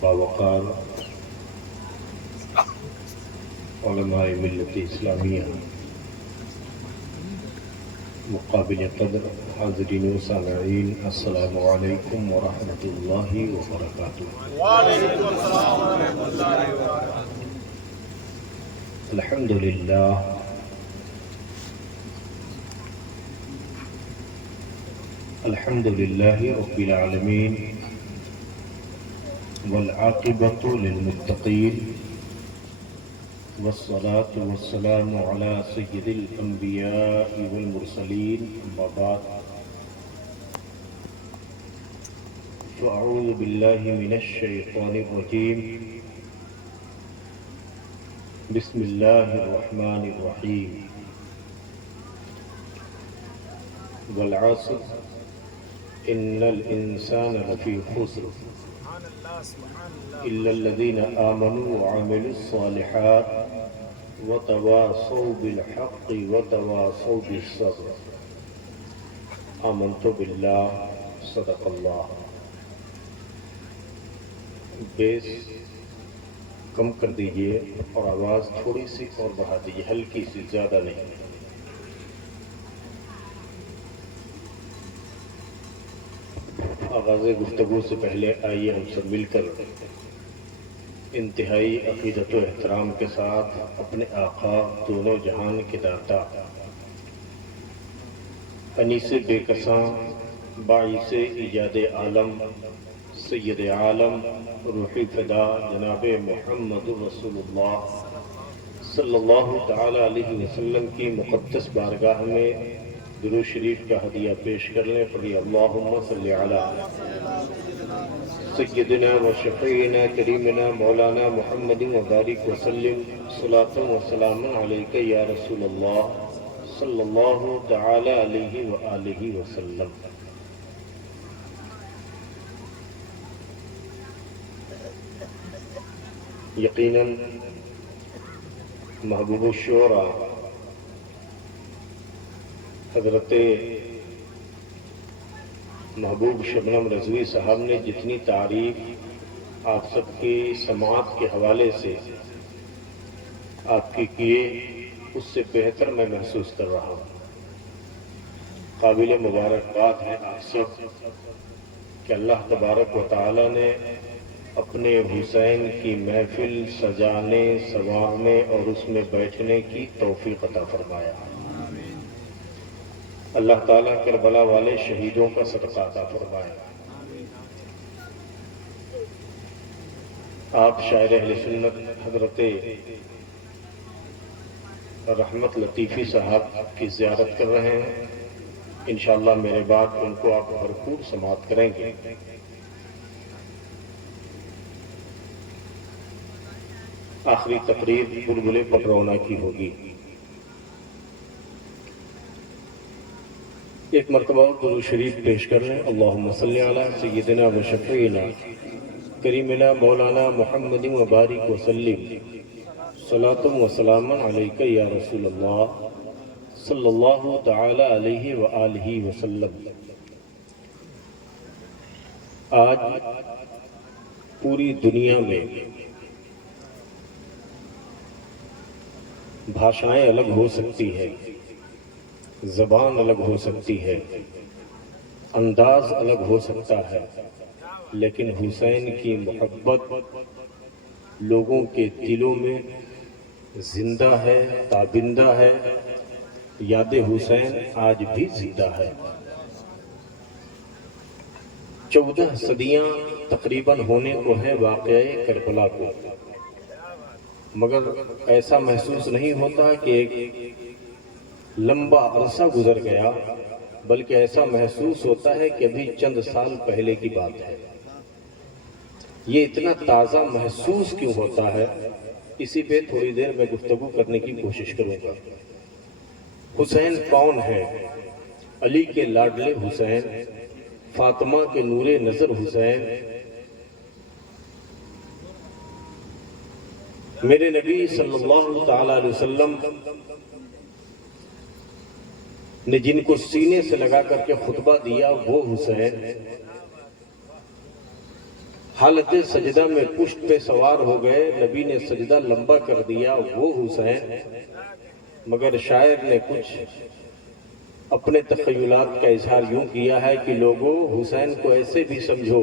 باوقار علماء ملت اسلامیہ، مقابل قدر حاضرین و سامعین، السلام علیکم ورحمۃ اللہ وبرکاتہ۔ وعلیکم السلام ورحمۃ اللہ وبرکاتہ۔ الحمد للہ رب العالمین، والعاقبۃ للمتقین، والصلاة والسلام على سید الانبیاء والمرسلین، اما بعد فاعوذ باللہ من الشیطان الرجیم، بسم اللہ الرحمن الرحیم، والعصر ان الانسان لفی خسر الا الذین آمنوا وعملوا الصالحات وتواصوا بالحق وتواصوا بالصبر۔ آمنت باللہ، صدق اللہ۔ بیس کم کر دیجئے اور آواز تھوڑی سی اور بڑھا دیجئے، ہلکی سی، زیادہ نہیں۔ آغاز گفتگو سے پہلے آئیے ہم سب مل کر انتہائی عقیدت و احترام کے ساتھ اپنے آقا، دونوں جہان کے داتا، انیس بے کساں، باعث ایجاد عالم، سید عالم، روحی فدا، جناب محمد رسول اللہ صلی اللہ تعالی علیہ وسلم کی مقدس بارگاہ میں درود شریف کا ہدیہ پیش کر لیں۔ پڑھی اللہم صلی علی سیدنا و شفیعنا کریمنا مولانا محمد وبارک وسلم، صلاۃ و سلام علیک یا رسول اللہ صلی اللہ تعالی علیہ وآلہ وسلم۔ یقیناً محبوب الشعراء حضرت محبوب شبنم رضوی صاحب نے جتنی تعریف آپ سب کی سماعت کے حوالے سے آپ کی کیے، اس سے بہتر میں محسوس کر رہا ہوں۔ قابل مبارکباد ہے آپ سب کہ اللہ تبارک و تعالی نے اپنے حسین کی محفل سجانے، سنوارنے اور اس میں بیٹھنے کی توفیق عطا فرمایا۔ اللہ تعالیٰ کربلا والے شہیدوں کا صدقہ عطا فرمائے۔ آپ شاعر اہل سنت حضرت رحمت لطیفی صاحب کی زیارت کر رہے ہیں، انشاءاللہ میرے بعد ان کو آپ بھرپور سماعت کریں گے۔ آخری تقریر بلبل پٹرونا کی ہوگی۔ ایک مرتبہ درود شریف پیش کر رہے ہیں۔ اللہم صلی علی سیدنا و شفیعنا کریمنا مولانا محمد وبارک وسلم، صلاۃ و سلام علیک یا رسول اللہ صلی اللہ تعالی علیہ وآلہ وسلم۔ آج پوری دنیا میں بھاشائیں الگ ہو سکتی ہے، زبان الگ ہو سکتی ہے، انداز الگ ہو سکتا ہے، لیکن حسین کی محبت لوگوں کے دلوں میں زندہ ہے، تابندہ ہے۔ یاد حسین آج بھی زندہ ہے۔ 14 صدیاں تقریباً ہونے کو ہے واقعہ کربلا کو، مگر ایسا محسوس نہیں ہوتا کہ ایک لمبا عرصہ گزر گیا، بلکہ ایسا محسوس ہوتا ہے کہ ابھی چند سال پہلے کی بات ہے۔ یہ اتنا تازہ محسوس کیوں ہوتا ہے، اسی پہ تھوڑی دیر میں گفتگو کرنے کی کوشش کروں گا۔ حسین کون ہے؟ علی کے لاڈلے حسین، فاطمہ کے نور نظر حسین، میرے نبی صلی اللہ تعالی علیہ وسلم نے جن کو سینے سے لگا کر کے خطبہ دیا وہ حسین، حالت سجدہ میں پشت پہ سوار ہو گئے، نبی نے سجدہ لمبا کر دیا، وہ حسین، مگر شاعر نے کچھ اپنے تخیلات کا اظہار یوں کیا ہے کہ لوگوں حسین کو ایسے بھی سمجھو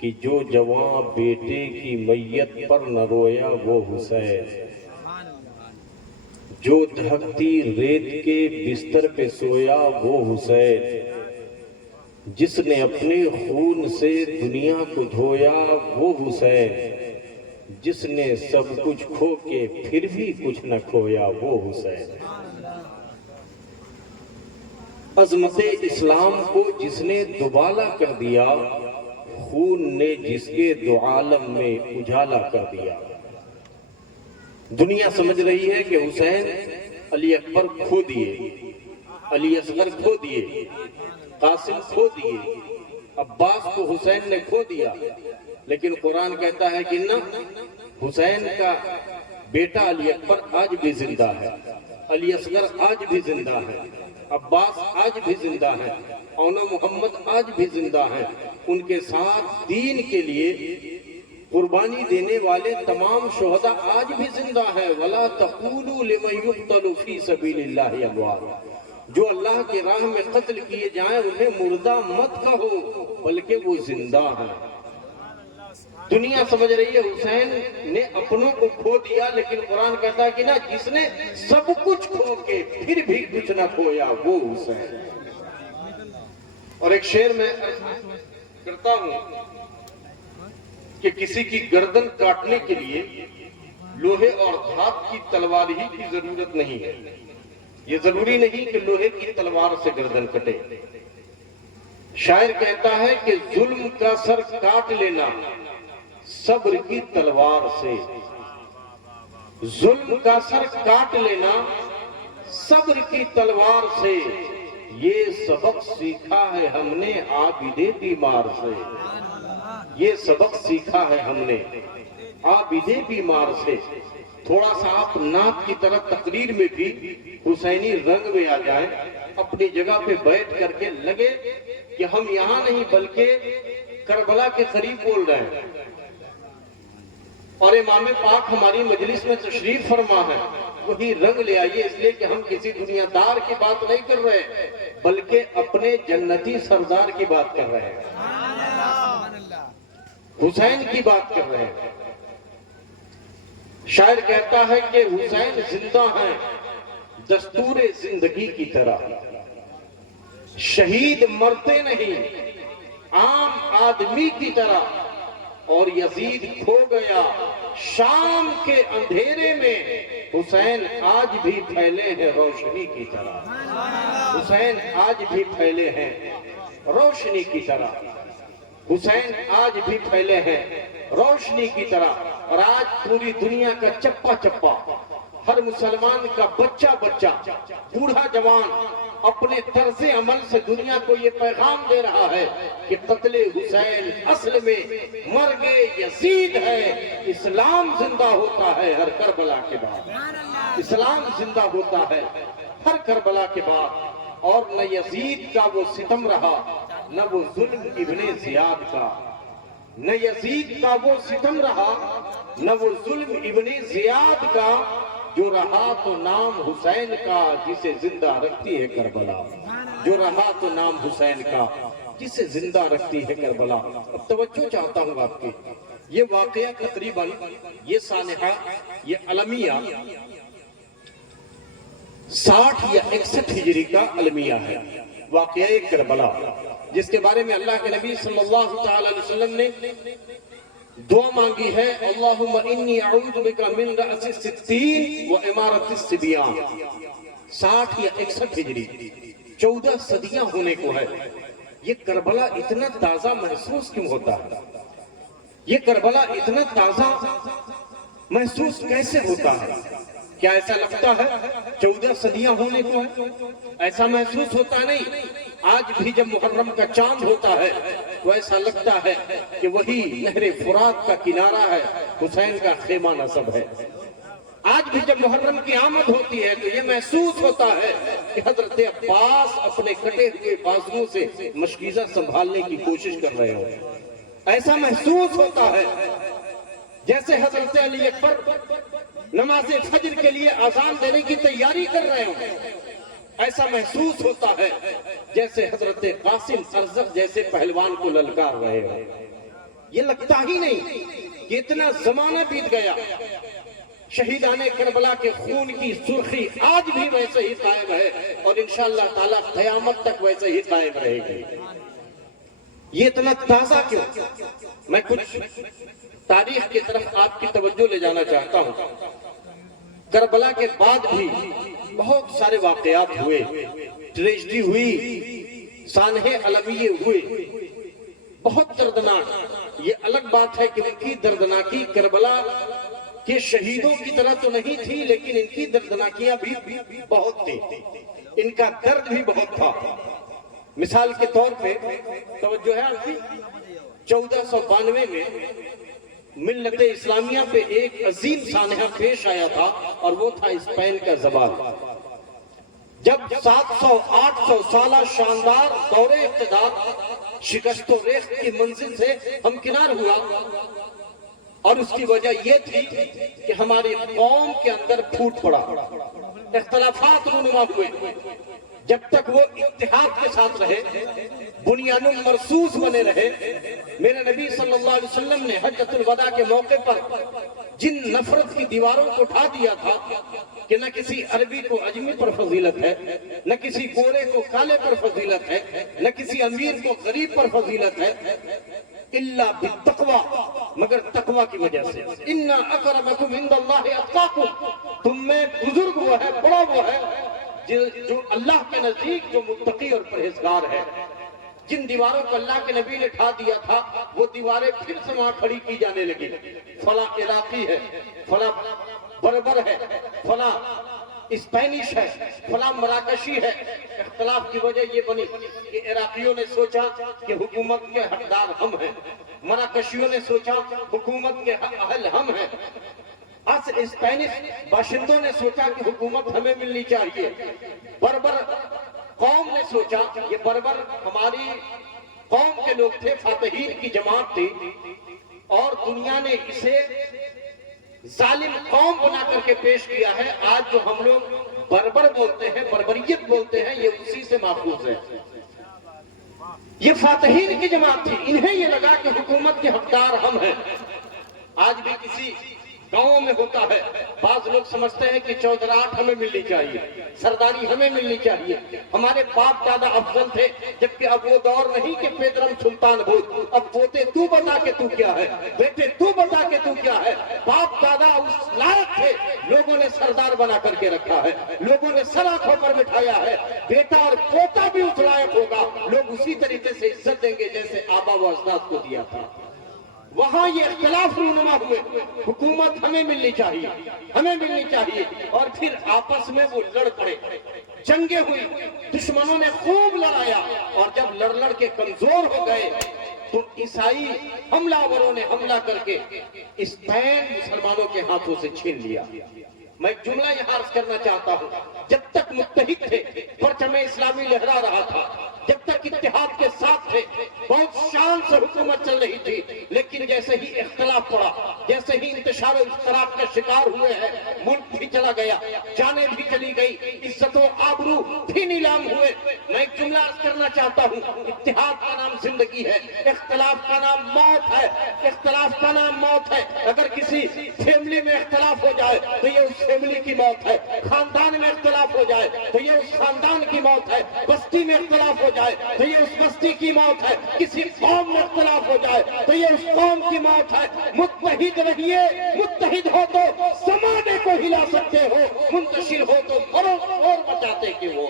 کہ جو جوان بیٹے کی میت پر نہ رویا وہ حسین، جو دھکتی ریت کے بستر پہ سویا وہ حسین، جس نے اپنے خون سے دنیا کو دھویا وہ حسین، جس نے سب کچھ کھو کے پھر بھی کچھ نہ کھویا وہ حسین، عظمت اسلام کو جس نے دوبالا کر دیا، خون نے جس کے دو عالم میں اجالا کر دیا۔ دنیا سمجھ رہی ہے کہ حسین علی اکبر کھو دیے، علی اصغر کھو دیے، قاسم کھو دیے، عباس کو حسین نے کھو دیا، لیکن قرآن کہتا ہے کہ نہ، حسین کا بیٹا علی اکبر آج بھی زندہ ہے، علی اصغر آج بھی زندہ ہے، عباس آج بھی زندہ ہے، اونا محمد آج بھی زندہ ہے، ان کے ساتھ دین کے لیے قربانی دینے والے تمام شہداء آج بھی زندہ ہے۔ وَلَا تَقُولُوا لِمَنْ يُقْتَلُ فِي سَبِيلِ اللَّهِ أَمْوَاتٌ، جو اللہ کی راہ میں قتل کیے جائیں انہیں مردہ مت کہو بلکہ وہ زندہ ہیں۔ دنیا سمجھ رہی ہے حسین نے اپنوں کو کھو دیا، لیکن قرآن کہتا ہے کہ نہ، جس نے سب کچھ کھو کے پھر بھی کچھ نہ کھویا وہ حسین۔ اور ایک شعر میں کرتا ہوں کہ کسی کی گردن کاٹنے کے لیے لوہے اور دھات کی تلوار ہی کی ضرورت نہیں ہے، یہ ضروری نہیں کہ لوہے کی تلوار سے گردن کٹے۔ شاعر کہتا ہے کہ ظلم کا سر کاٹ لینا صبر کی تلوار سے، ظلم کا سر کاٹ لینا صبر کی تلوار سے، یہ سبق سیکھا ہے ہم نے عابد بیمار سے، یہ سبق سیکھا ہے ہم نے عابد بیمار سے۔ تھوڑا سا آپ نعت کی طرف تقریر میں بھی حسینی رنگ میں آ جائیں، اپنی جگہ پہ بیٹھ کر کے لگے کہ ہم یہاں نہیں بلکہ کربلا کے قریب بول رہے ہیں، اور امام پاک ہماری مجلس میں تشریف فرما ہے، وہی رنگ لے آئیے، اس لیے کہ ہم کسی دنیا دار کی بات نہیں کر رہے بلکہ اپنے جنتی سردار کی بات کر رہے ہیں، حسین کی بات کر رہے ہیں۔ شاعر کہتا ہے کہ حسین زندہ ہیں دستور زندگی کی طرح، شہید مرتے نہیں عام آدمی کی طرح، اور یزید کھو گیا شام کے اندھیرے میں، حسین آج بھی پھیلے ہیں روشنی کی طرح، حسین آج بھی پھیلے ہیں روشنی کی طرح، حسین آج بھی پھیلے ہیں روشنی کی طرح۔ اور آج پوری دنیا کا چپا چپا، ہر مسلمان کا بچہ بچہ، بوڑھا جوان اپنے طرز عمل سے دنیا کو یہ پیغام دے رہا ہے کہ قتل حسین اصل میں مرگ یزید ہے، اسلام زندہ ہوتا ہے ہر کربلا کے بعد، اسلام زندہ ہوتا ہے ہر کربلا کے بعد۔ اور نہ یزید کا وہ ستم رہا، نہ وہ ظلم ابن زیاد کا، نہ یزید کا وہ ستم رہا، نہ وہ ظلم ابن زیاد کا، جو رہا تو نام حسین کا جسے زندہ رکھتی ہے کربلا، جو رہا تو نام حسین کا جسے زندہ رکھتی ہے کربلا۔ اب توجہ چاہتا ہوں آپ کی، یہ واقعہ تقریباً یہ سانحہ، یہ المیہ 60 یا 61 ہجری کا المیہ ہے، واقعہ کربلا، جس کے بارے میں اللہ کے نبی صلی اللہ علیہ وسلم نے دعا مانگی ہے، اللہم انی اعوذ بک من رأس الستین و امارت الصبیان۔ 60 یا 61 ہجری، 14 صدیاں ہونے کو ہے۔ یہ کربلا اتنا تازہ محسوس کیوں ہوتا ہے؟ یہ کربلا اتنا تازہ محسوس کیسے ہوتا ہے؟ کیا ایسا لگتا ہے 14 صدیاں ہونے کو ہے؟ ایسا محسوس ہوتا نہیں۔ آج بھی جب محرم کا چاند ہوتا ہے تو ایسا لگتا ہے کہ وہی نہر فرات کا کنارہ ہے، حسین کا خیمہ نصب ہے۔ آج بھی جب محرم کی آمد ہوتی ہے تو یہ محسوس ہوتا ہے کہ حضرت عباس اپنے کٹے ہوئے بازوؤں سے مشکیزہ سنبھالنے کی کوشش کر رہے ہو۔ ایسا محسوس ہوتا ہے جیسے حضرت علی اکبر نماز فجر کے لیے اذان دینے کی تیاری کر رہے ہوں. ایسا محسوس ہوتا ہے جیسے حضرت قاسم ارزق جیسے پہلوان کو للکار رہے ہوں. یہ لگتا ہی نہیں کہ اتنا زمانہ بیت گیا. شہیدان کربلا کے خون کی سرخی آج بھی ویسے ہی قائم ہے اور انشاءاللہ تعالی قیامت تک ویسے ہی قائم رہے گی. یہ اتنا تازہ کیوں؟ میں کچھ تاریخ کی طرف آپ کی توجہ لے جانا چاہتا ہوں. کربلا کے بعد بھی بہت سارے واقعات ہوئے، ٹریجڈی ہوئی، سانحے علویے ہوئے، بہت دردناک. یہ الگ بات ہے کہ ان کی دردناکی کربلا کے شہیدوں کی طرح تو نہیں تھی، لیکن ان کی دردناکیاں بھی بہت تھی، ان کا درد بھی بہت تھا. مثال کے طور پہ توجہ ہے آپ کی، 1492 میں ملت اسلامیہ پہ ایک عظیم سانحہ پیش آیا تھا اور وہ تھا اسپین کا زوال. جب 700-800 سالہ شاندار دور اقتدار شکست و ریخت کی منزل سے ہمکنار ہوا، اور اس کی وجہ یہ تھی کہ ہماری قوم کے اندر پھوٹ پڑا، اختلافات رونما ہوئے. جب تک وہ اتحاد کے ساتھ رہے، بنیان مرصوص بنے رہے، میرے نبی صلی اللہ علیہ وسلم نے حجۃ الوداع کے موقع پر جن نفرت کی دیواروں کو اٹھا دیا تھا کہ نہ کسی عربی کو اجمی پر فضیلت ہے، نہ کسی گورے کو کالے پر فضیلت ہے، نہ کسی امیر کو غریب پر فضیلت ہے، الا بالتقوی، مگر تقوی کی وجہ سے. ان اکرمکم عند اللہ اتقاکم، تم میں بزرگ وہ ہے، بڑا وہ ہے جو اللہ کے نزدیک جو متقی اور پرہیزگار ہے. جن دیواروں کو اللہ کے نبی نے اٹھا دیا تھا وہ دیواریں پھر سے وہاں کھڑی کی جانے لگی. فلاں عراقی ہے، فلاں بربر ہے، فلاں اسپینش ہے، فلاں مراکشی ہے. اختلاف کی وجہ یہ بنی کہ عراقیوں نے سوچا کہ حکومت کے حقدار ہم ہیں، مراکشیوں نے سوچا حکومت کے اہل ہم ہیں، اسپینش باشندوں نے سوچا کہ حکومت ہمیں ملنی چاہیے، بربر قوم نے سوچا، یہ بربر ہماری قوم کے لوگ تھے، فاتحین کی جماعت تھی، اور دنیا نے اسے ظالم قوم بنا کر کے پیش کیا ہے. آج جو ہم لوگ بربر بولتے ہیں، بربریت بولتے ہیں، یہ اسی سے ماخوذ ہے. یہ فاتحین کی جماعت تھی، انہیں یہ لگا کہ حکومت کے حقدار ہم ہیں. آج بھی کسی گاؤں میں ہوتا ہے، بعض لوگ سمجھتے ہیں کہ چودراہٹ ہمیں ملنی چاہیے، سرداری ہمیں ملنی چاہیے، ہمارے باپ دادا افضل تھے، جبکہ اب وہ دور نہیں کہ پیدرم سلطان بول. اب پوتے تو بتا کہ تو کیا ہے، بیٹے تو بتا کہ تو کیا ہے. باپ دادا اس لائق تھے، لوگوں نے سردار بنا کر کے رکھا ہے، لوگوں نے سر آنکھوں پر بٹھایا ہے. بیٹا اور پوتا بھی اس لائق ہوگا، لوگ اسی طریقے سے عزت دیں گے جیسے آبا و اجداد کو دیا تھا. وہاں یہ اختلاف رونما ہوئے، حکومت ہمیں ملنی چاہیے، ہمیں ملنی چاہیے، اور پھر آپس میں وہ لڑ پڑے، جنگیں ہوئی، دشمنوں نے خوب لڑایا، اور جب لڑ لڑ کے کمزور ہو گئے تو عیسائی حملہ آوروں نے حملہ کر کے اسپین مسلمانوں کے ہاتھوں سے چھین لیا. میں ایک جملہ یہاں عرض کرنا چاہتا ہوں، جب تک متحد تھے، پرچم اسلامی لہرا رہا تھا، جب تک اتحاد کے ساتھ تھے، بہت شان سے حکومت چل رہی تھی. لیکن جیسے ہی اختلاف پڑا، جیسے ہی انتشار و اشتراک کا شکار ہوئے ہیں، ملک بھی چلا گیا، جانیں بھی چلی گئی، عزت و آبرو بھی نیلام ہوئے. میں ایک جملہ عرض کرنا چاہتا ہوں، اتحاد کا نام زندگی ہے، اختلاف کا نام موت ہے، اختلاف کا نام موت ہے. اگر کسی فیملی میں اختلاف ہو جائے تو یہ اس فیملی کی موت ہے، خاندان میں اختلاف ہو جائے تو یہ اس خاندان کی موت ہے، بستی میں اختلاف ہو جائے تو یہ اس بستی کی موت ہے، کسی قوم میں اختلاف ہو جائے تو یہ اس قوم کی موت ہے. متحد رہیے، متحد ہو تو زمانے کو ہلا سکتے ہو، منتشر ہو تو مرو اور بچاتے کہ ہو.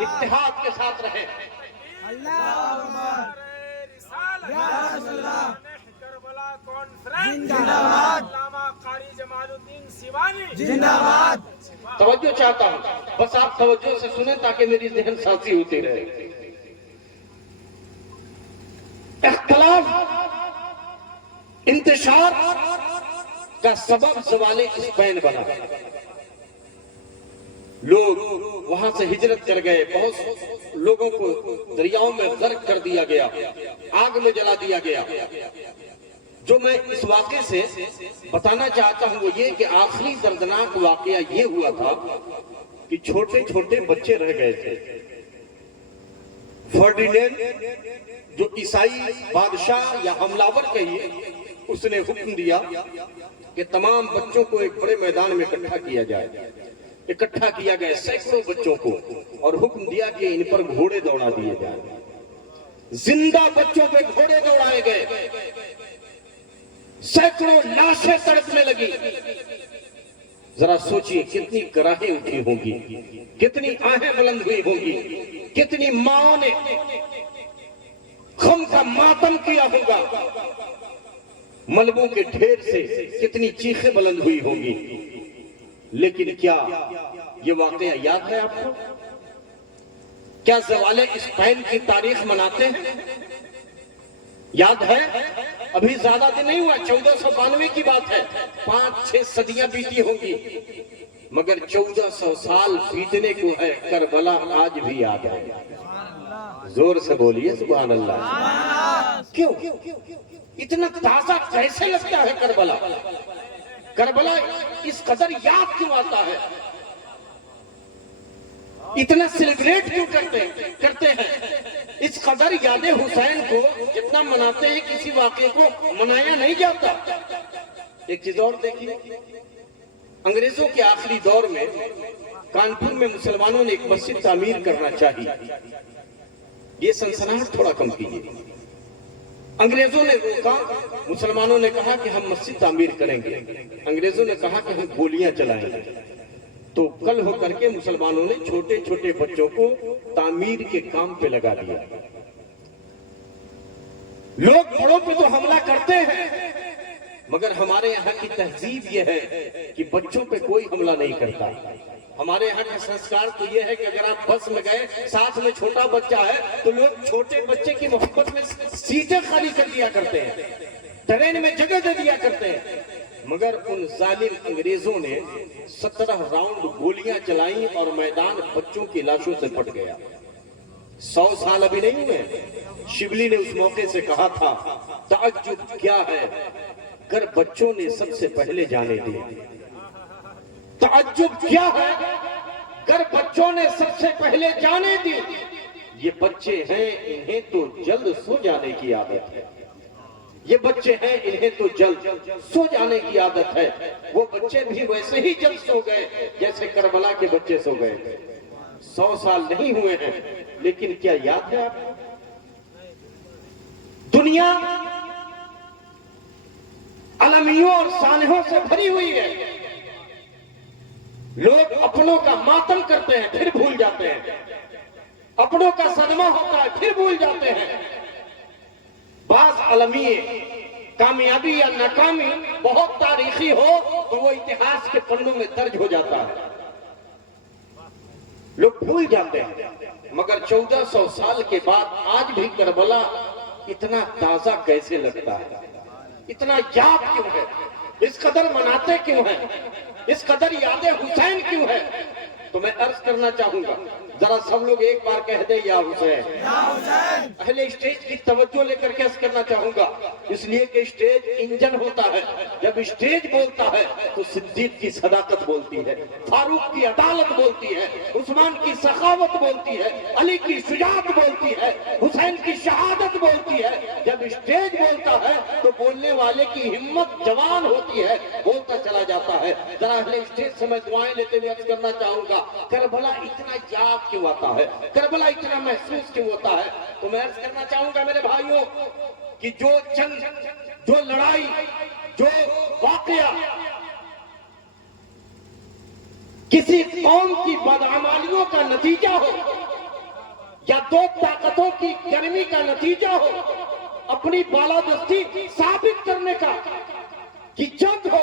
اتحاد کے ساتھ رہیں. کربلا کانفرنس زندہ باد، علامہ قاری جمال الدین سیوانی زندہ باد. توجہ چاہتا ہوں، بس آپ توجہ سے سنیں تاکہ میری ذہن سازی ہوتی رہے. اختلاف انتشار کا سبب زوال اسپین بنا. لوگ وہاں سے ہجرت کر گئے، بہت لوگوں کو دریاؤں میں غرق کر دیا گیا، آگ میں جلا دیا گیا۔ جو میں اس واقعے سے بتانا چاہتا ہوں وہ یہ کہ آخری دردناک واقعہ یہ ہوا تھا کہ چھوٹے چھوٹے بچے رہ گئے تھے۔ فرڈینینڈ جو عیسائی بادشاہ یا حملہ ور کہیے، اس نے حکم دیا کہ تمام بچوں کو ایک بڑے میدان میں اکٹھا کیا جائے۔ اکٹھا کیا گیا سینکڑوں بچوں کو، اور حکم دیا کہ ان پر گھوڑے دوڑا دیے جائیں۔ زندہ بچوں پہ گھوڑے دوڑائے گئے، سینکڑوں لاشیں تڑپنے لگی۔ ذرا سوچئے کتنی کراہیں اٹھی ہوں گی، کتنی آہیں بلند ہوئی ہوں گی، کتنی ماں نے غم کا ماتم کیا ہوگا، ملبوں کے ڈھیر سے کتنی چیخیں بلند ہوئی ہوں گی۔ لیکن کیا یہ واقعہ یاد ہے آپ کو؟ کیا زوال اسپین کی تاریخ مناتے ہیں؟ یاد ہے؟ ابھی زیادہ دن نہیں ہوا، 1492 کی بات ہے، 5-6 صدیاں بیتی ہوں گی، مگر 1400 سال بیتنے کو ہے، کربلا آج بھی یاد ہے۔ زور سے بولیے سبحان اللہ۔ کیوں اتنا تازہ کیسے لگتا ہے کربلا؟ کربلا اس قدر یاد کیوں آتا ہے؟ اتنا سیلیبریٹ کیوں کرتے ہیں؟ اس قدر یاد حسین کو جتنا مناتے ہیں کسی واقعے کو منایا نہیں جاتا۔ ایک چیز اور دیکھیے، انگریزوں کے آخری دور میں کانپور میں مسلمانوں نے ایک مسجد تعمیر کرنا چاہی۔ یہ سنسناہٹ تھوڑا کم کیجیے۔ انگریزوں نے روکا، مسلمانوں نے کہا کہ ہم مسجد تعمیر کریں گے۔ انگریزوں نے کہا کہ ہم گولیاں چلائیں گے۔ تو کل ہو کر کے مسلمانوں نے چھوٹے چھوٹے بچوں کو تعمیر کے کام پہ لگا دیا۔ لوگ بڑوں پہ تو حملہ کرتے ہیں، مگر ہمارے یہاں کی تہذیب یہ ہے کہ بچوں پہ کوئی حملہ نہیں کرتا۔ ہمارے یہاں کا سنسکار تو یہ ہے کہ اگر آپ بس میں گئے، ساتھ میں چھوٹا بچہ ہے تو لوگ چھوٹے بچے کی محبت میں سیٹیں خالی کر دیا کرتے ہیں، ٹرین میں جگہ دے دیا کرتے ہیں۔ مگر ان ظالم انگریزوں نے 17 راؤنڈ گولیاں چلائیں اور میدان بچوں کی لاشوں سے پٹ گیا۔ 100 سال ابھی نہیں ہوئے۔ شبلی نے اس موقع سے کہا تھا، تعجب کیا ہے گر بچوں نے سب سے پہلے جانے دی۔ تعجب کیا ہے گر بچوں نے سب سے پہلے جانے دی۔ یہ بچے ہیں، انہیں تو جلد سو جانے کی عادت ہے۔ یہ بچے ہیں، انہیں تو جلد سو جانے کی عادت ہے۔ وہ بچے بھی ویسے ہی جلد سو گئے جیسے کربلا کے بچے سو گئے۔ 100 سال نہیں ہوئے ہیں، لیکن کیا یاد ہے آپ کو؟ دنیا علمیوں اور سانحوں سے بھری ہوئی ہے۔ لوگ اپنوں کا ماتم کرتے ہیں پھر بھول جاتے ہیں، اپنوں کا صدمہ ہوتا ہے پھر بھول جاتے ہیں۔ بعض علمیے کامیابی یا ناکامی بہت تاریخی ہو تو وہ اتہاس کے پنوں میں درج ہو جاتا ہے، لوگ بھول جاتے ہیں۔ مگر 1400 سال کے بعد آج بھی کربلا اتنا تازہ کیسے لگتا ہے؟ اتنا یاد کیوں ہے؟ اس قدر مناتے کیوں ہیں؟ اس قدر یاد حسین کیوں ہے؟ تو میں عرض کرنا چاہوں گا، ذرا سب لوگ ایک بار کہہ دیں یا حسین۔ اہل اسٹیج کی توجہ لے کر کے عرض کرنا چاہوں گا، اس لیے کہ اسٹیج انجن ہوتا ہے۔ جب اسٹیج بولتا ہے تو صدیق کی صداقت بولتی ہے، فاروق کی عدالت بولتی ہے، عثمان کی سخاوت بولتی ہے، علی کی شجاعت بولتی ہے، حسین کی شہادت بولتی ہے۔ جب اسٹیج بولتا ہے تو بولنے والے کی ہمت جوان ہوتی ہے، بولتا چلا جاتا ہے۔ ذرا اہل اسٹیج سے میں دعائیں لیتے ہوئے عرض کرنا چاہوں گا، کربلا اتنا یاد کیوں آتا ہے؟ کربلا اتنا محسوس کیوں ہوتا ہے؟ تو میں عرض کرنا چاہوں گا میرے بھائیوں کہ جو جنگ، جو لڑائی، جو واقعہ کسی قوم کی بدعمالیوں کا نتیجہ ہو یا دو طاقتوں کی گرمی کا نتیجہ ہو، اپنی بالادستی ثابت کرنے کا کہ جنگ ہو،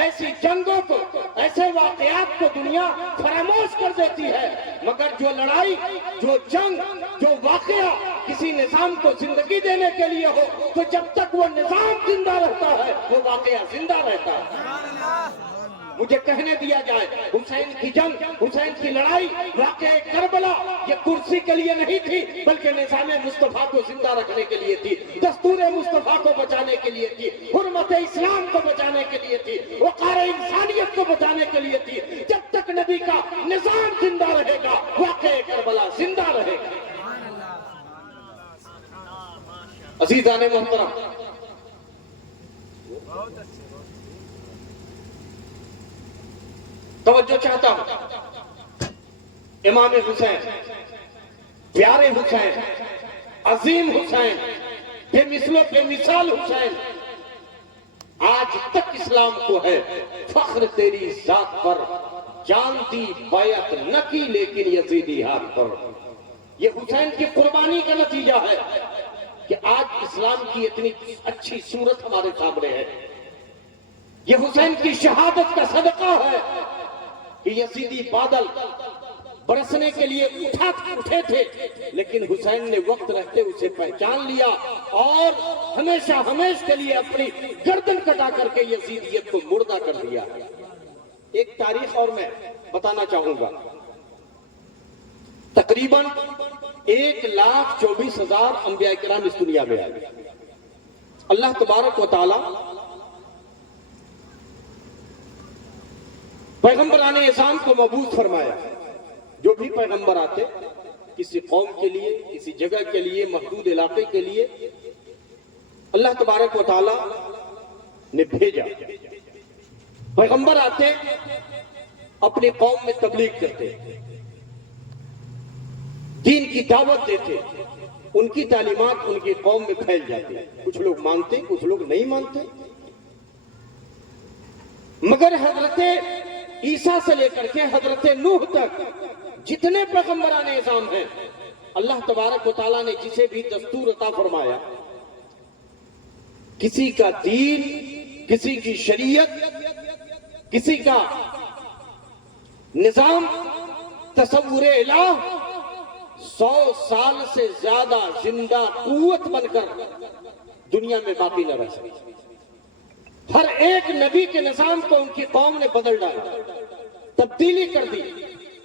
ایسی جنگوں کو، ایسے واقعات کو دنیا فراموش کر دیتی ہے۔ مگر جو لڑائی، جو جنگ، جو واقعہ کسی نظام کو زندگی دینے کے لیے ہو تو جب تک وہ نظام زندہ رہتا ہے وہ واقعہ زندہ رہتا ہے۔ مجھے کہنے دیا جائے حسین کی جنگ، حسین کی لڑائی، واقعہ کربلا یہ کرسی کے لیے نہیں تھی بلکہ نظام مصطفیٰ کو زندہ رکھنے کے لیے تھی، دستور مصطفیٰ کو بچانے کے لیے تھی، حرمت اسلام کو بچانے کے لیے تھی، وقار انسانیت کو بچانے کے لیے تھی۔ جب تک نبی کا نظام زندہ رہے گا واقعہ کربلا زندہ رہے گا۔ عزیزان محترم، توجہ چاہتا ہوں، امام حسین، پیارے حسین، عظیم حسین، بے مثل و بے مثال حسین، آج تک اسلام کو ہے فخر تیری ذات پر، جان دی بیعت نہ کی لیکن یزیدی ہاتھ پر۔ یہ حسین کی قربانی کا نتیجہ ہے کہ آج اسلام کی اتنی اچھی صورت ہمارے سامنے ہے۔ یہ حسین کی شہادت کا صدقہ ہے کہ یزیدی بادل برسنے کے لیے اٹھے تھے لیکن حسین نے وقت رہتے اسے پہچان لیا اور ہمیشہ کے لیے اپنی گردن کٹا کر کے یزیدیت کو مردہ کر دیا۔ ایک تاریخ اور میں بتانا چاہوں گا، تقریباً 1,24,000 انبیاء کرام اس دنیا میں آئے۔ اللہ تبارک و تعالی پیغمبران اعظام کو مبعوث فرمایا۔ جو بھی پیغمبر آتے کسی قوم کے لیے، کسی جگہ کے لیے، محدود علاقے کے لیے، اللہ تبارک و تعالی نے بھیجا۔ پیغمبر آتے اپنی قوم میں تبلیغ کرتے، دین کی دعوت دیتے، ان کی تعلیمات ان کی قوم میں پھیل جاتی۔ کچھ لوگ مانتے، کچھ لوگ نہیں مانتے، مگر حضرت عیسیٰ سے لے کر کے حضرت نوح تک جتنے پیغمبران اعظام ہیں، اللہ تبارک و تعالیٰ نے جسے بھی دستور عطا فرمایا، کسی کا دین، کسی کی شریعت، کسی کا نظام، تصور الہ 100 سال سے زیادہ زندہ قوت بن کر دنیا میں باقی نہ رہ سکے۔ ہر ایک نبی کے نظام کو ان کی قوم نے بدل ڈالا، تبدیلی کر دی،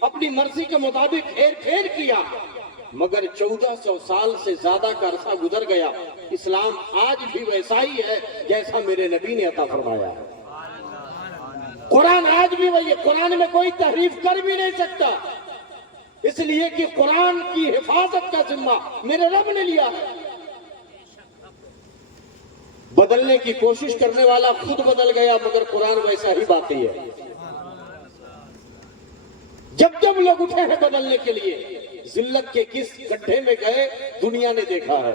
اپنی مرضی کے مطابق ہیر پھیر کیا، مگر 1400 سال سے زیادہ کا عرصہ گزر گیا، اسلام آج بھی ویسا ہی ہے جیسا میرے نبی نے عطا فرمایا ہے۔ قرآن آج بھی وہی ہے، قرآن میں کوئی تحریف کر بھی نہیں سکتا، اس لیے کہ قرآن کی حفاظت کا ذمہ میرے رب نے لیا ہے۔ بدلنے کی کوشش کرنے والا خود بدل گیا مگر قرآن ویسا ہی باقی ہے۔ جب لوگ اٹھے ہیں بدلنے کے لیے، ذلت کے کس گڈھے میں گئے دنیا نے دیکھا ہے۔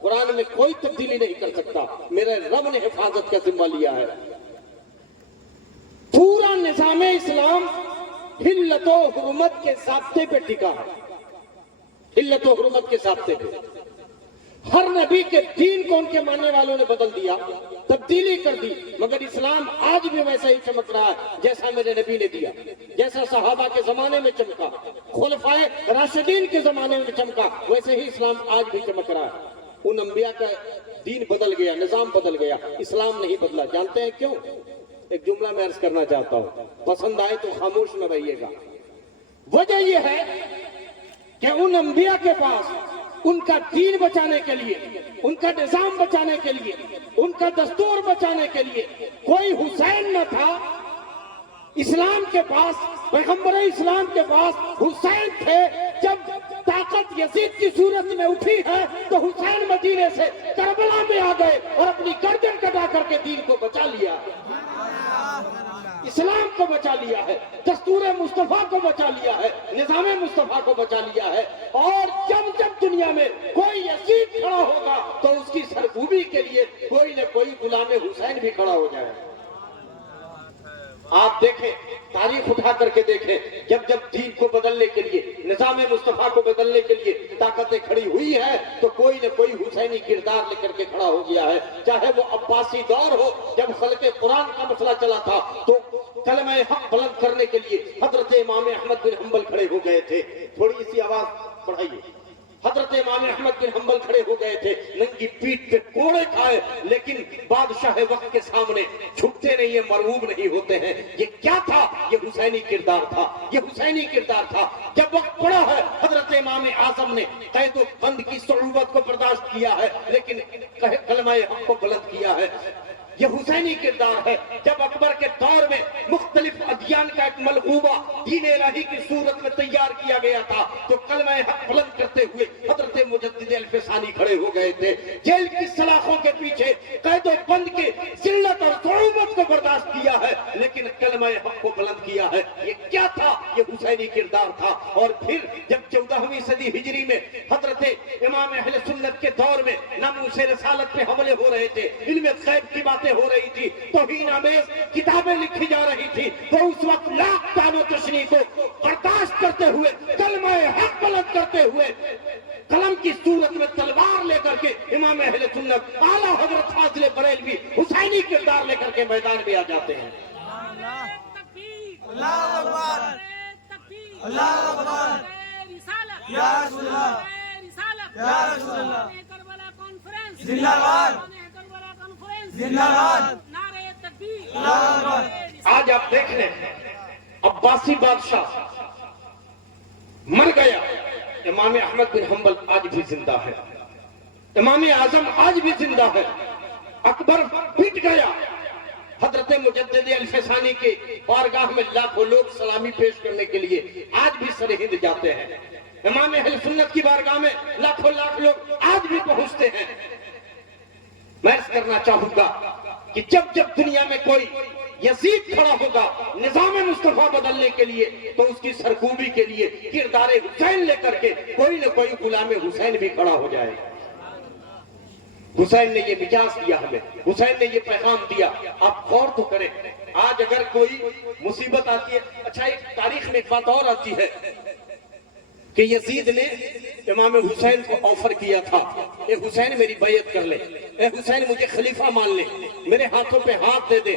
قرآن میں کوئی تبدیلی نہیں کر سکتا، میرے رب نے حفاظت کا ذمہ لیا ہے۔ پورا نظام اسلام حلت و حرمت کے ضابطے پہ ٹکا ہے، حلت و حرمت کے ضابطے پہ۔ ہر نبی کے دین کو ان کے ماننے والوں نے بدل دیا، تبدیلی کر دی، مگر اسلام آج بھی ویسا ہی چمک رہا ہے جیسا میرے نبی نے دیا، جیسا صحابہ کے زمانے میں چمکا، خلفائے راشدین کے زمانے میں چمکا، ویسے ہی اسلام آج بھی چمک رہا ہے۔ ان انبیاء کا دین بدل گیا، نظام بدل گیا، اسلام نہیں بدلا۔ جانتے ہیں کیوں؟ ایک جملہ میں عرض کرنا چاہتا ہوں، پسند آئے تو خاموش نہ رہیے گا۔ وجہ یہ ہے کہ ان انبیاء کے پاس ان کا دین بچانے کے لیے، ان کا نظام بچانے کے لیے، ان کا دستور بچانے کے لیے کوئی حسین نہ تھا۔ اسلام کے پاس، پیغمبر اسلام کے پاس حسین تھے۔ جب طاقت یزید کی صورت میں اٹھی ہے تو حسین مدینے سے کربلا میں آ گئے اور اپنی گردن کٹا کر کے دین کو بچا لیا، اسلام کو بچا لیا ہے، دستور مصطفیٰ کو بچا لیا ہے، نظام مصطفیٰ کو بچا لیا ہے۔ اور جب دنیا میں کوئی یزید کھڑا ہوگا تو اس کی سرکوبی کے لیے کوئی نہ کوئی غلام حسین بھی کھڑا ہو جائے۔ آپ دیکھیں، تاریخ اٹھا کر کے دیکھیں، جب دین کو بدلنے کے لیے، نظام مصطفیٰ کو بدلنے کے لیے طاقتیں کھڑی ہوئی ہے تو کوئی نہ کوئی حسینی کردار لے کر کے کھڑا ہو گیا ہے۔ چاہے وہ عباسی دور ہو، جب خلق قرآن کا مسئلہ چلا تھا تو کلمہ حق بلند کرنے کے لیے حضرت امام احمد بن حنبل کھڑے ہو گئے تھے۔ تھوڑی سی آواز بڑھائیے۔ حضرت امام احمد بن حنبل کھڑے ہو گئے تھے، ننگی پیٹ پہ کوڑے کھائے، لیکن بادشاہ وقت کے سامنے جھکتے نہیں ہیں، مرعوب نہیں ہوتے ہیں۔ یہ کیا تھا؟ یہ حسینی کردار تھا، یہ حسینی کردار تھا۔ جب وقت پڑا ہے، حضرت امام اعظم نے قید و بند کی صعوبت کو برداشت کیا ہے، لیکن کلمہ حق کو بلند کیا ہے۔ یہ حسینی کردار ہے۔ جب اکبر کے دور میں مختلف ادیان کا ایک ملغوبہ دین الہی کی صورت میں تیار کیا گیا تھا، تو کلمہ حق بلند کرتے ہوئے حضرت مجدد الفسانی کھڑے ہو گئے تھے۔ جیل کی سلاخوں کے پیچھے قید و بند کے ذلت اور صعوبت کو برداشت کیا ہے، لیکن کلمہ حق کو بلند کیا ہے۔ یہ کیا تھا؟ یہ حسینی کردار تھا۔ اور پھر جب 14ویں صدی ہجری میں حضرت امام اہل سنت کے دور میں ناموس رسالت پہ حملے ہو رہے تھے، علم غیب کی باتیں ہو رہی تھی، توہین آمیز کتابیں لکھی جا رہی تھی، تو اس وقت لاکھ طعن و تشنیع کو برداشت کرتے ہوئے، کلمہ حق بلند کرتے ہوئے، قلم کی صورت میں تلوار لے کر کے امام اہل سنت اعلیٰ حضرت فاضل بریلوی حسینی کردار لے کر کے میدان میں آ جاتے ہیں۔ اللہ اکبر، اللہ اکبر، یا رسول اللہ، یا رسول اللہ، کربلا کانفرنس زندہ باد، زندہ باد، نعرہ تکبیر، اللہ اکبر۔ آج آپ دیکھ لیں، عباسی بادشاہ مر گیا، امام احمد بن حنبل آج بھی زندہ ہے، امام اعظم آج بھی زندہ ہے، اکبر پٹ گیا، حضرت مجدد الفسانی کے بارگاہ میں لاکھوں لوگ سلامی پیش کرنے کے لیے آج بھی سرہند جاتے ہیں، امام اہل سنت کی بارگاہ میں لاکھوں لاکھ لوگ آج بھی پہنچتے ہیں۔ میں عرض کرنا چاہوں گا کہ جب جب دنیا میں کوئی یزید کھڑا ہوگا نظام مصطفیٰ بدلنے کے لیے، تو اس کی سرکوبی کے لیے کردار حسین لے کر کے کوئی نہ کوئی غلام حسین بھی کھڑا ہو جائے۔ حسین نے یہ مجاز دیا ہمیں، حسین نے یہ پیغام دیا۔ آپ غور تو کریں، آج اگر کوئی مصیبت آتی ہے، اچھا ایک تاریخ میں ایک بات اور آتی ہے کہ یزید نے امام حسین کو آفر کیا تھا، اے حسین میری بیعت کر لے، اے حسین مجھے خلیفہ مان لے، میرے ہاتھوں پہ ہاتھ دے دے،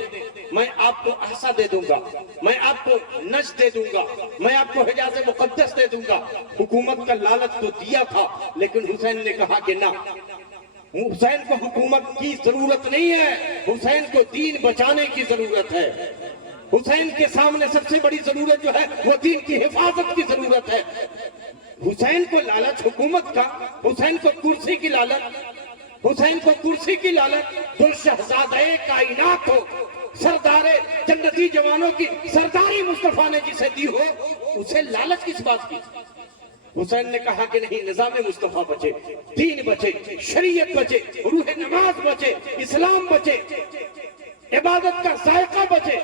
میں آپ کو احسا دے دوں گا، میں آپ کو نجد دے دوں گا، میں آپ کو حجاز مقدس دے دوں گا۔ حکومت کا لالچ تو دیا تھا، لیکن حسین نے کہا کہ نہ، حسین کو حکومت کی ضرورت نہیں ہے، حسین کو دین بچانے کی ضرورت ہے۔ حسین کے سامنے سب سے بڑی ضرورت جو ہے وہ دین کی حفاظت کی ضرورت ہے۔ حسین کو لالچ حکومت کا، حسین کو کرسی کی لالچ، حسین کو کرسی کی لالچ، جو شہزادہ کائنات ہو، سردار جنتی جوانوں کی سرداری مصطفیٰ نے جسے دی ہو، اسے لالچ کس بات کی؟ حسین نے کہا کہ نہیں، نظام مصطفیٰ بچے، دین بچے، شریعت بچے، روح نماز بچے، اسلام بچے، عبادت کا ذائقہ بچے۔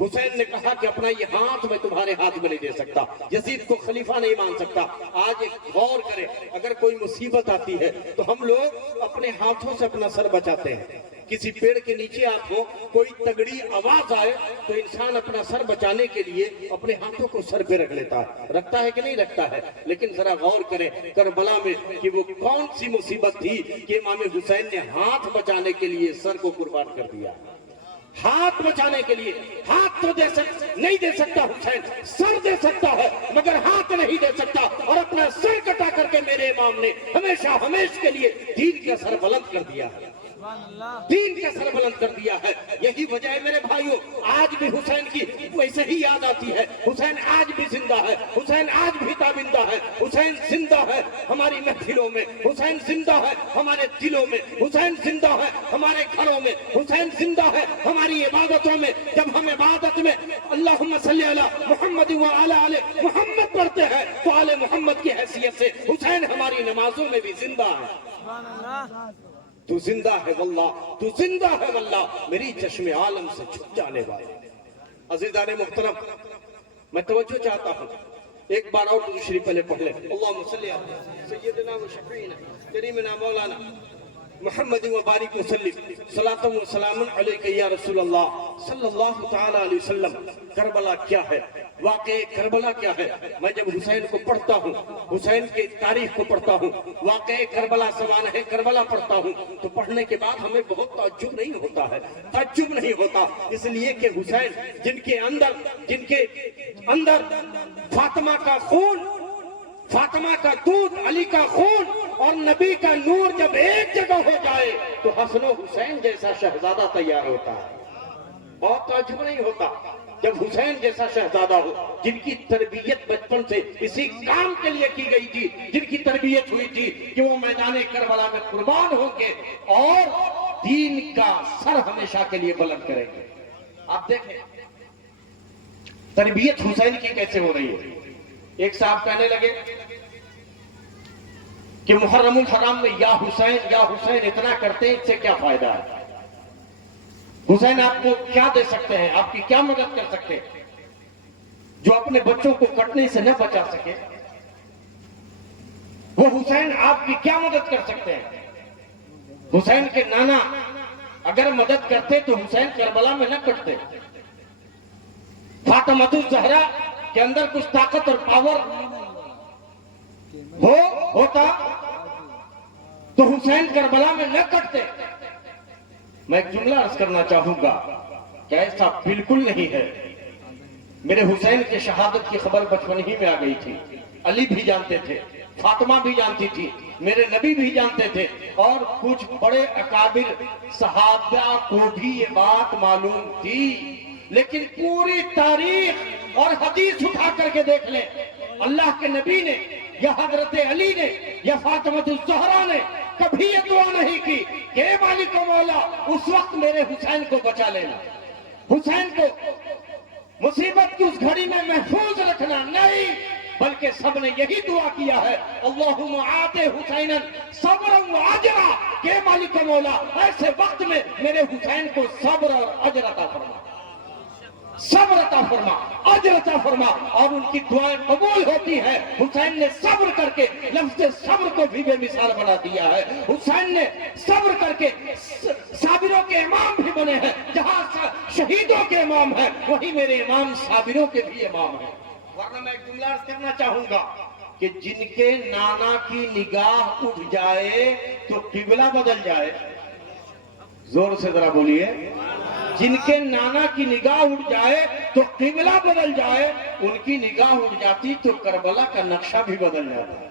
حسین نے کہا کہ اپنا یہ ہاتھ میں تمہارے ہاتھ میں نہیں دے سکتا، یزید کو خلیفہ نہیں مان سکتا۔ آج ایک غور کریں، اگر کوئی مصیبت آتی ہے تو ہم لوگ اپنے ہاتھوں سے اپنا سر بچاتے ہیں۔ کسی پیڑ کے نیچے آپ ہو، کوئی تگڑی آواز آئے تو انسان اپنا سر بچانے کے لیے اپنے ہاتھوں کو سر پہ رکھ لیتا ہے، رکھتا ہے کہ نہیں رکھتا ہے؟ لیکن ذرا غور کریں کربلا میں کہ وہ کون سی مصیبت تھی کہ امام حسین نے ہاتھ بچانے کے لیے سر کو قربان کر دیا۔ ہاتھ بچانے کے لیے، ہاتھ تو نہیں دے سکتا حسین، سر دے سکتا ہے مگر ہاتھ نہیں دے سکتا، اور اپنا سر کٹا کر کے میرے امام نے ہمیشہ ہمیش کے لیے دین کا سر بلند کر دیا ہے، دین کا سر بلند کر دیا ہے۔ یہی وجہ ہے میرے بھائیوں، آج بھی حسین کی ویسے ہی یاد آتی ہے۔ حسین آج بھی زندہ ہے، حسین آج بھی تابندہ ہے، حسین زندہ ہے ہماری محفلوں میں، حسین زندہ ہے ہمارے دلوں میں، حسین زندہ ہے ہمارے گھروں میں، حسین زندہ ہے ہماری عبادتوں میں۔ جب ہم عبادت میں اللہم صلی علی محمد وعلی آل محمد پڑھتے ہیں تو آل محمد کی حیثیت سے حسین ہماری نمازوں میں بھی زندہ ہے۔ تو زندہ ہے واللہ، تو زندہ ہے واللہ، میری چشم عالم سے چھپ جانے والے۔ عزیزان محترم، میں توجہ چاہتا ہوں، ایک بار اور درود شریف پہلے پڑھ لیں۔ اللہم صلی علی سیدنا و شفیعنا کریمنا مولانا محمد و بارک وسلم، صلاۃ و سلام علیک یا رسول اللہ صلی اللہ تعالی علیہ وسلم۔ کربلا کیا ہے؟ واقع کربلا کیا ہے؟ میں جب حسین کو پڑھتا ہوں، حسین کی تاریخ کو پڑھتا ہوں، واقع کربلا سوانح کربلا پڑھتا ہوں، تو پڑھنے کے بعد ہمیں بہت تعجب نہیں ہوتا ہے، تعجب نہیں ہوتا، اس لیے کہ حسین جن کے اندر فاطمہ کا خون فاطمہ کا دودھ، علی کا خون اور نبی کا نور جب ایک جگہ ہو جائے تو حسن و حسین جیسا شہزادہ تیار ہوتا ہے۔ بہت تعجب نہیں ہوتا جب حسین جیسا شہزادہ ہو، جن کی تربیت بچپن سے اسی کام کے لیے کی گئی تھی، جن کی تربیت ہوئی تھی کہ وہ میدان کربلا میں قربان ہوں گے اور دین کا سر ہمیشہ کے لیے بلند کریں گے۔ آپ دیکھیں تربیت حسین کی کیسے ہو رہی ہے۔ ایک صاحب کہنے لگے کہ محرم الحرام میں یا حسین اتنا کرتے ہیں، اس سے کیا فائدہ ہے؟ حسین آپ کو کیا دے سکتے ہیں، آپ کی کیا مدد کر سکتے ہیں جو اپنے بچوں کو کٹنے سے نہ بچا سکے؟ وہ حسین آپ کی کیا مدد کر سکتے ہیں؟ حسین کے نانا اگر مدد کرتے تو حسین کربلا میں نہ کٹتے۔ فاطمہ الزہرا کے اندر کچھ طاقت اور پاور ہوتا تو حسین کربلا میں نہ کٹتے۔ میں ایک جملہ عرض کرنا چاہوں گا کہ ایسا بالکل نہیں ہے۔ میرے حسین کی شہادت کی خبر بچپن ہی میں آ گئی تھی، علی بھی جانتے تھے، فاطمہ بھی جانتی تھی، میرے نبی بھی جانتے تھے، اور کچھ بڑے اکابر صحابہ کو بھی یہ بات معلوم تھی۔ لیکن پوری تاریخ اور حدیث اٹھا کر کے دیکھ لیں، اللہ کے نبی نے یا حضرت علی نے یا فاطمہ الزہرا نے کبھی یہ دعا نہیں کی کہ اے مالک و مولا اس وقت میرے حسین کو بچا لینا، حسین کو مصیبت کی اس گھڑی میں محفوظ رکھنا، نہیں، بلکہ سب نے یہی دعا کیا ہے اللہم آت حسینا صبرا و اجرا، کہ اے مالک و مولا ایسے وقت میں میرے حسین کو صبر اور اجر عطا فرما، صبر عطا فرما، اجر عطا فرما۔ اور ان کی دعائیں قبول ہوتی ہے۔ حسین نے صبر کر کے لفظ صبر کو بھی بے مثال بنا دیا ہے۔ حسین نے صبر کر کے صابروں کے امام بھی بنے ہیں۔ جہاں شہیدوں کے امام ہیں وہیں میرے امام صابروں کے بھی امام ہیں۔ ورنہ میں ایک جملہ عرض کرنا چاہوں گا کہ جن کے نانا کی نگاہ اٹھ جائے تو قبلہ بدل جائے، زور سے ذرا بولیے، جن کے نانا کی نگاہ اٹھ جائے تو قبلہ بدل جائے، ان کی نگاہ اٹھ جاتی تو کربلا کا نقشہ بھی بدل جاتا،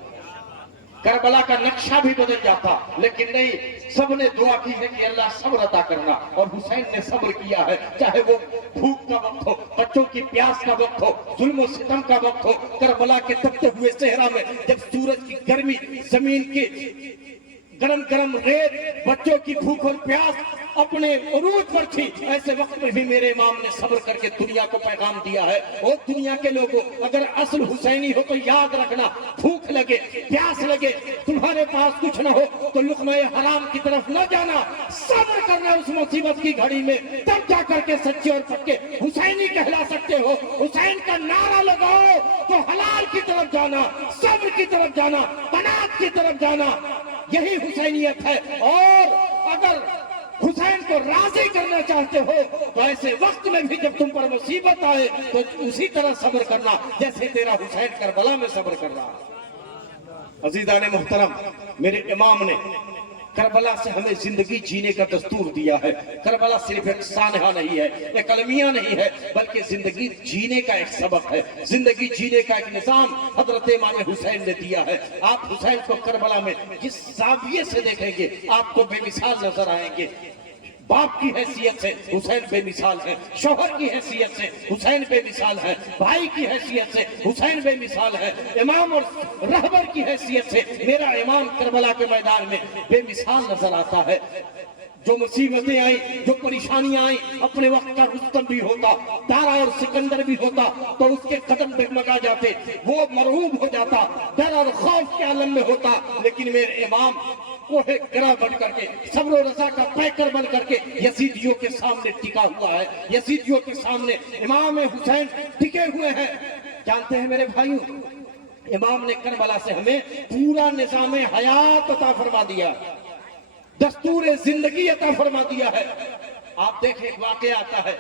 کربلا کا نقشہ بھی بدل جاتا۔ لیکن نہیں، سب نے دعا کی ہے کہ اللہ صبر عطا کرنا، اور حسین نے صبر کیا ہے، چاہے وہ بھوک کا وقت ہو، بچوں کی پیاس کا وقت ہو، ظلم و ستم کا وقت ہو، کربلا کے تپتے ہوئے صحرا میں جب سورج کی گرمی، زمین کی گرم گرم ریت، بچوں کی بھوک اور پیاس اپنے عروج پر تھی، ایسے وقت میں بھی میرے امام نے صبر کر کے دنیا کو پیغام دیا ہے، اور دنیا کے لوگوں اگر اصل حسینی ہو تو یاد رکھنا، بھوک لگے، پیاس لگے، تمہارے پاس کچھ نہ ہو تو لقمہ حرام کی طرف نہ جانا، صبر کرنا اس مصیبت کی گھڑی میں، تب جا کر کے سچے اور پکے حسینی کہلا سکتے ہو۔ حسین کا نعرہ لگاؤ تو حلال کی طرف جانا، صبر کی طرف جانا، قناعت کی طرف جانا، یہی حسینیت ہے۔ اور اگر حسین کو راضی کرنا چاہتے ہو تو ایسے وقت میں بھی جب تم پر مصیبت آئے تو اسی طرح صبر کرنا جیسے تیرا حسین کربلا میں صبر کر رہا۔ عزیزان محترم، میرے امام نے کربلا سے ہمیں زندگی جینے کا دستور دیا ہے۔ کربلا صرف ایک سانحہ نہیں ہے، ایک المیہ نہیں ہے، بلکہ زندگی جینے کا ایک سبق ہے، زندگی جینے کا ایک نظام حضرت امام حسین نے دیا ہے۔ آپ حسین کو کربلا میں جس زاویے سے دیکھیں گے آپ کو بے مثال نظر آئیں گے۔ باپ کی حیثیت سے حسین بے مثال ہے، شوہر کی حیثیت سے حسین بے مثال ہے، بھائی کی حیثیت سے حسین بے مثال ہے، امام اور رہبر کی حیثیت سے میرا امام کربلا کے میدان میں بے مثال نظر آتا ہے۔ جو مصیبتیں آئیں، جو پریشانیاں آئیں، اپنے وقت کا رستم بھی ہوتا، دارا اور سکندر بھی ہوتا تو اس کے قدم ڈگمگا جاتے، وہ مرعوب ہو جاتا، ڈر اور خوف کے عالم میں ہوتا، لیکن میرے امام کوہ گرا بن کر کے، صبر و رضا کا پیکر بن کر کے یزیدیوں کے سامنے ٹکا ہوا ہے، یزیدیوں کے سامنے امام حسین ٹکے ہوئے ہیں۔ جانتے ہیں میرے بھائیوں، امام نے کربلا سے ہمیں پورا نظام حیات عطا فرما دیا، دستور زندگی عطا فرما دیا ہے۔ آپ دیکھیں ایک واقعہ آتا ہے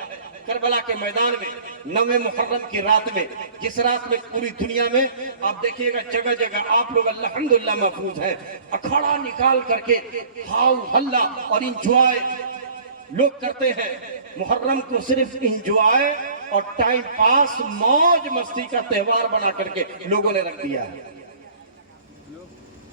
کربلا کے میدان میں 9 محرم کی رات میں، جس رات میں پوری دنیا میں آپ دیکھیے گا جگہ جگہ آپ لوگ الحمدللہ محفوظ ہیں، اکھاڑا نکال کر کے ہاؤ ہلا اور انجوائے لوگ کرتے ہیں۔ محرم کو صرف انجوائے اور ٹائم پاس، موج مستی کا تہوار بنا کر کے لوگوں نے رکھ دیا ہے۔